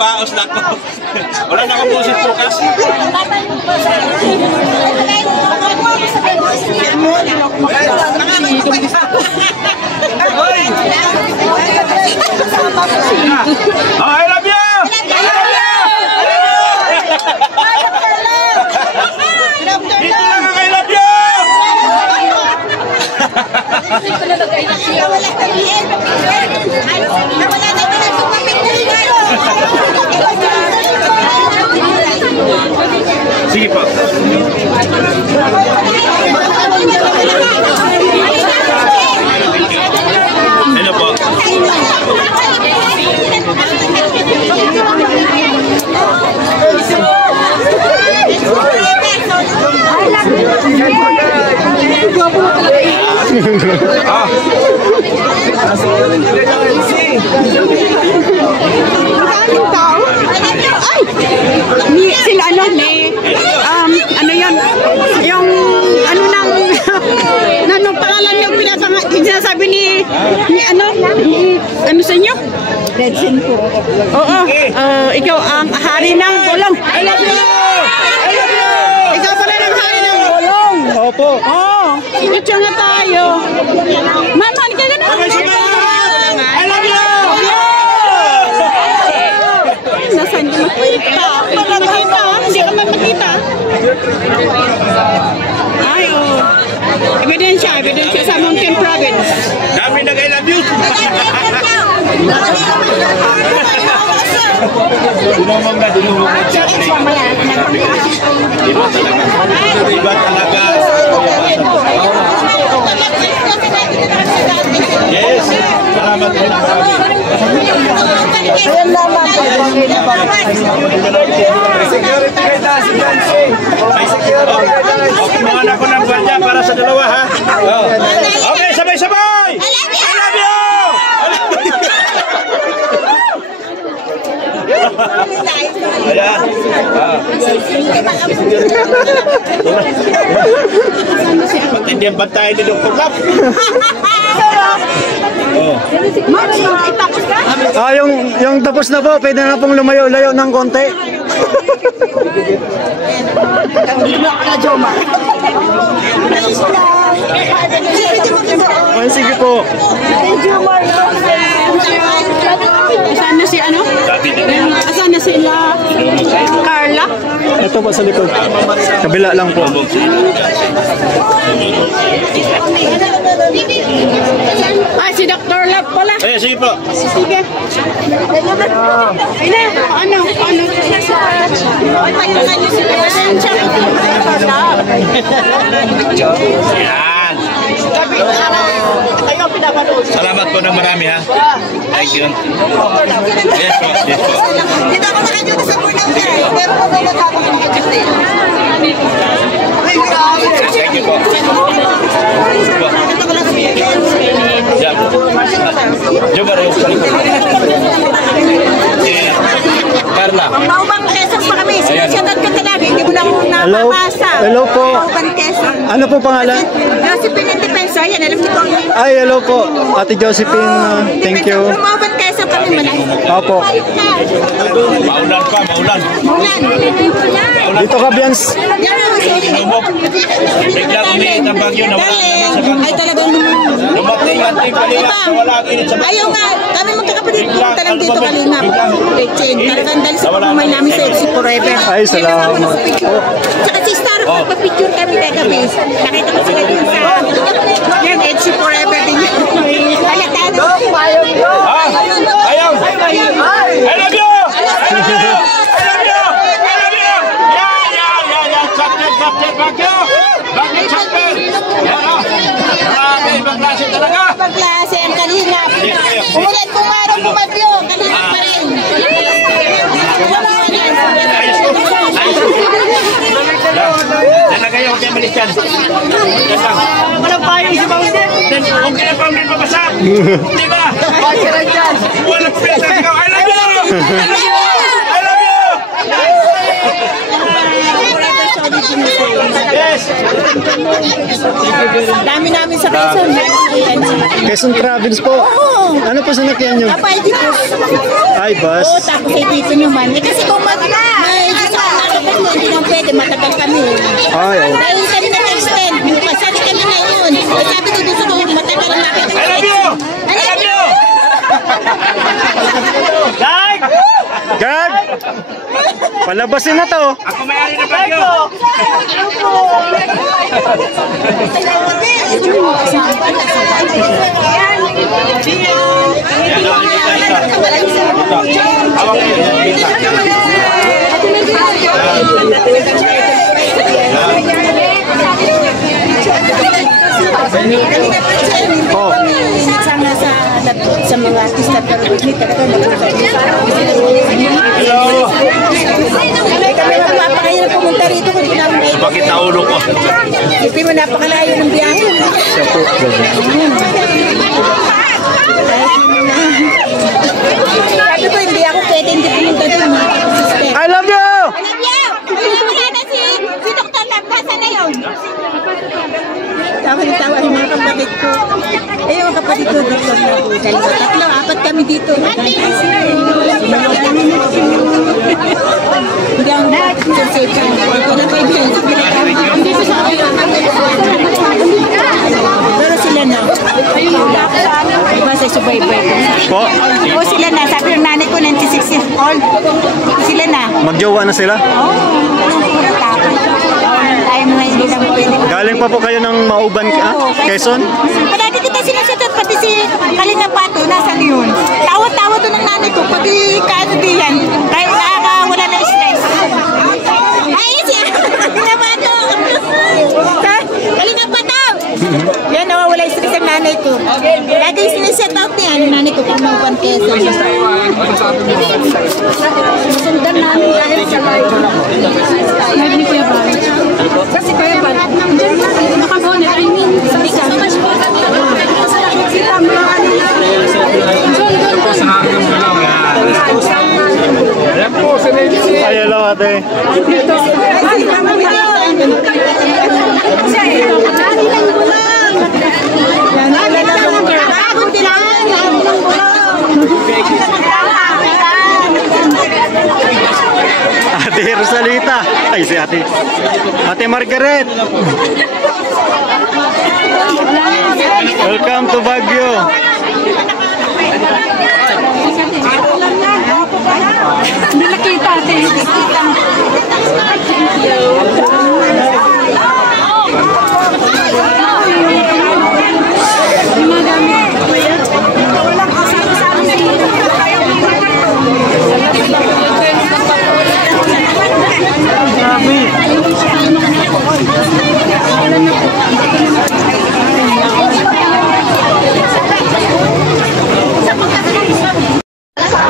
paos na ako. Wala na akong pusit bukas. Oh, I love you! Sige po. Ano po? Sila ano ni ano yan yung ano nang nanong pangalan yung sinasabi ni ano sa inyo? Redsin po. Oo. Ikaw ang hari ng bulong. I love you! Ikaw pala ng hari ng bulong. Opo. Ito nga tayo. Mama, hindi ka ganun. I love you! Nasaan ka magkwenta? Makakita, hindi ka makakita. Ay, ebidensya sa Mountain Province. Kami nag-I love you! Dinumog na. Iba talaga. Yes, salamat po. Kumahan ako ng gwardiya para sa dalawa, ha? Okay, sabay-sabay! I love you! Ayan. Patindihan ba tayo ni Dr. Lap? Yung tapos na po, pwede na pong lumayo-layo ng konti. Ay, sige po. Saan na si ano? Saan na sila? Carla? Ito po sa likod. Kabila lang po. Ay, si Dr. Love pala. Eh, sige po. Sige. Ay na, ano? Ay, tayo niyo si Pasensya. Yan. Salamat po ng marami, ha? Thank you. Yes po, yes po. Dito ako nakajuta sa Burnham Day. Pero po ba ako nakajuta? Thank you po. Ya. Coba rin sa likod. Carla. Maubang Quezon pa kami. Sinusunod ka talaga. Hindi mo lang napapasa. Hello po. Maubang Quezon. Ano po pangalan? Josephine Indefensa. Yan, alam niyo po. Ay, hello po. Ate Josephine, thank you. Maubang Quezon kami malaki. Opo. Maulan pa, maulan. Dito ka, Bians. Lumok. Bigla umiit ang bagyo na wala naman sa kanto. Ay talagang Dumating ang ting kalingap na wala ang init sa bagyo. ayaw nga, kami magkakapatid po talagang dito kalingap. Lecheng, talagang dahil sa pagmamay namin sa FC Forever. Ay, salamat. Tsaka si Star, magpapicture kami kagabi. Nakita ko sila dun sa, yan, FC Forever din yun. Halatado. Ayaw! Ayaw! I love you! I love you! I love you! I love you! Yeah! Chocolate bagyo! Bagyo chocolate! Yan, marami ibang klase talaga! Ibang klase ang kalingap. Umulan pumaraw bumagyo, kalingap pa rin. Ayos ko! Yan na kayo, huwag kayo malis dyan. Yan lang. Walang payo si Mountain. Huwag kayo pang din mabasa! Di ba? Pagkiran dyan. Walang pwede sigaw! I love you! I love you! I love you! Yes! Dami namin sa Quezon. Quezon Travels po. Ano po sinakyan nyo? Kapay dito. Ay, bus. Oo, tapos ay dito naman. Eh kasi kung may hindi nang pwede, matagal kami. Ay, oh. Dahil kami nag-extend. Kasali kami ngayon. Eh sabi ko gusto ko matagal ang namin. I love you! I love you! Gag! Gag! Palabasin na to. Ako may-ari na bagyo! Oh. Sana sa mga artista pero hindi talaga kami magpapakahirap pumunta rito kung hindi namin kayo. Bakit naulo ko? Hindi mo napakalayo ng biyahe. Sabi ko hindi ako pwede hindi pumunta doon. I love you! Wala na si Dr. Lampasa na yun. Tawa yung mga kapatid ko. Eh, yung kapatid ko dito na po. Dalawa, tatlo, apat kami dito. Hindi ang safe ka. Wala kayo dito. Pero sila na. Diba sa subaybay ko? Po? Oo, sila na. Sabi ng nanay ko, 96 years old. Sila na. Magjowa na sila? Tayo na hindi lang pwede. Galing pa po kayo ng Mauban, Quezon? Palagi kita sinasyatat, pati si Kalinga Pato, nasa yun. Tawa-tawa to ng nanay ko, pati kaano diyan. Kaya wala na stress. Ay, siya! Kalinga Pato! Kalinga Pato! Yan, nawawala yung stress ang nanay ko. Lagi sinasyatat niya, ang nanay ko, kung Mauban Quezon. Sundan namin dahil sa live. Live ni Kuya Bang. Kasi Kuya Bang, nakabonet, I mean, sa Ay, hello ate. Ate Rosalita. Ay, si ate. Ate Margaret. Welcome to Baguio. Hindi nakita ate.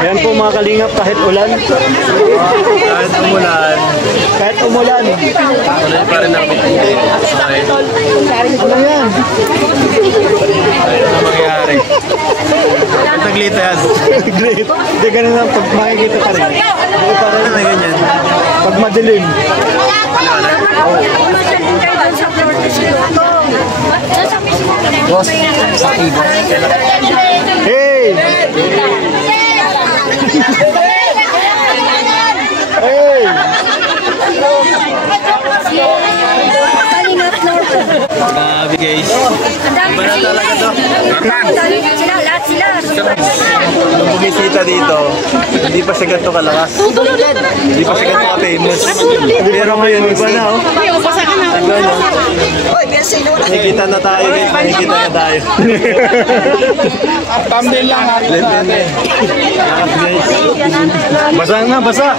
Ayan po mga kalingap, kahit ulan. Kahit umulan. Kahit umulan. Ulan pa rin namin. Ano yan? Ano mangyayari? Naglita yan. Glita. Hindi ganun lang pag makikita ka rin. Hindi pa rin na ganyan. Pag madilim. Boss, sa ibo. Hey! Hey! Grabe guys. Iba na talaga to. Lahat sila. Nung bumisita dito, hindi pa siya ganito kalakas. Hindi pa siya ganito ka-famous. Pero ngayon, iba na oh. Iba na. Nakikita na tayo guys, nakikita na tayo. Thumbnail lang natin. Basa na, basa.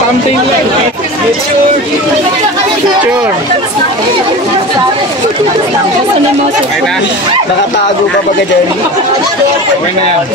Thumbnail lang. Sure. Okay na. Nakatago ka ba ka dyan? Okay na yan.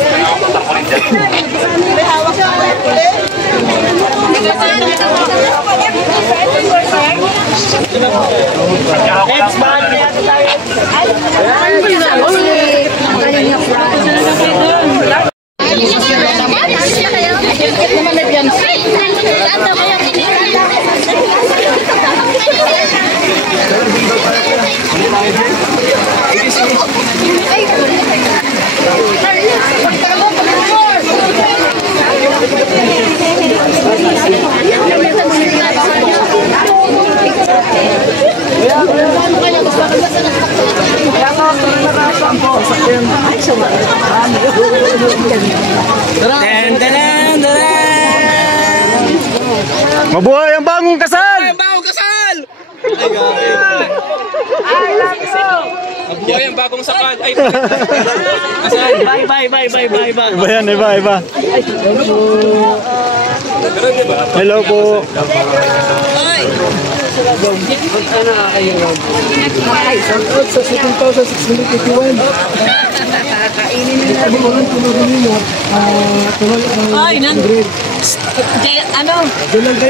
Mabuhay ang bagong kasal! Bagong kasal! Buhay ang bagong sakal. Ay, kasal. Bye. Iba. Hello po. Ay, ano?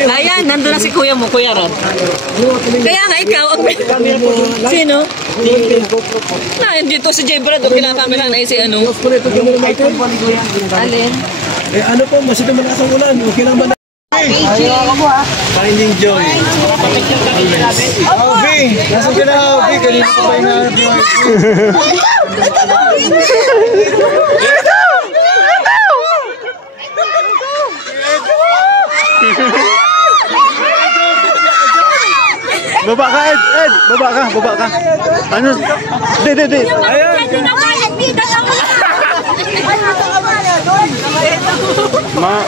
Ayan, nandun na si kuya mo, Kuya Rob. Kaya nga ikaw, sino? Dito si Jay Brad, kinakamera na si ano? Alin? Eh ano po, masito malakas ang ulan. Okay lang ba na? Finding Joy. Oh, V! Nasaan ka na, V? Kanina ko pa hinahanap mo. Baba ka, Ed! Baba ka! Ano? Di! Ayun! Ma!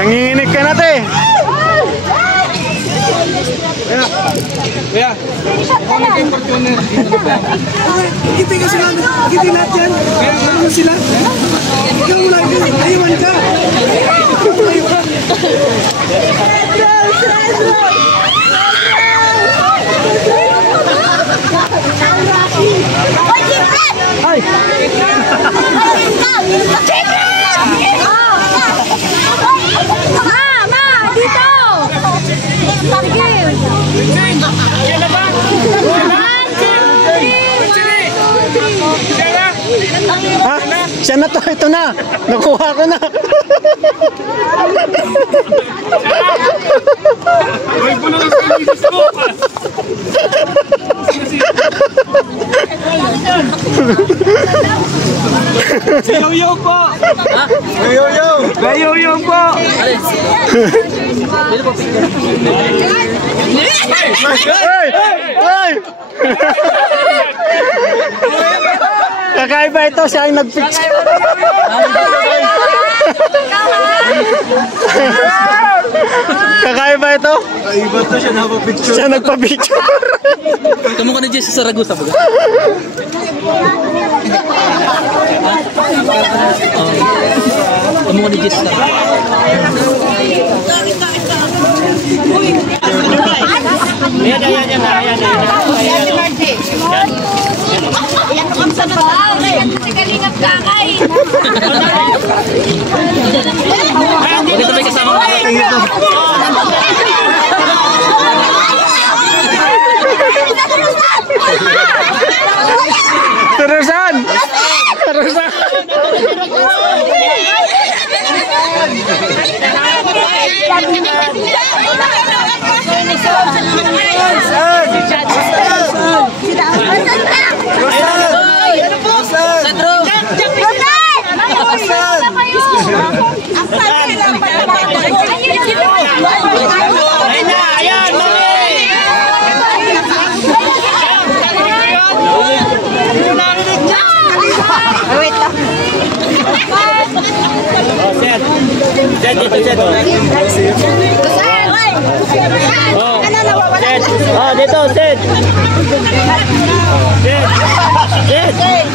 Nanginginig ka na, te! Kuya, ano kayo partner? Kita ka sila, kita lahat yan. Ano sila? Ikaw mo lang, ayawan ka. Ay! Ma! Dito! Ha? Siya na to, ito na. Nakuha ko na. Ay, puno na sa misis ko! Yo-yo po! Yo-yo po! Hey! Kakaiba ito, siya ang nag-picture. Kakaiba ito? Kakaiba ito, siya nagpa-picture. Siya nagpa-picture. Kamu ka na Jess sa Saragossa ba? Kamu ka na Jess sa Dito may kasama ko. Terusan! Dito, sit. Sit.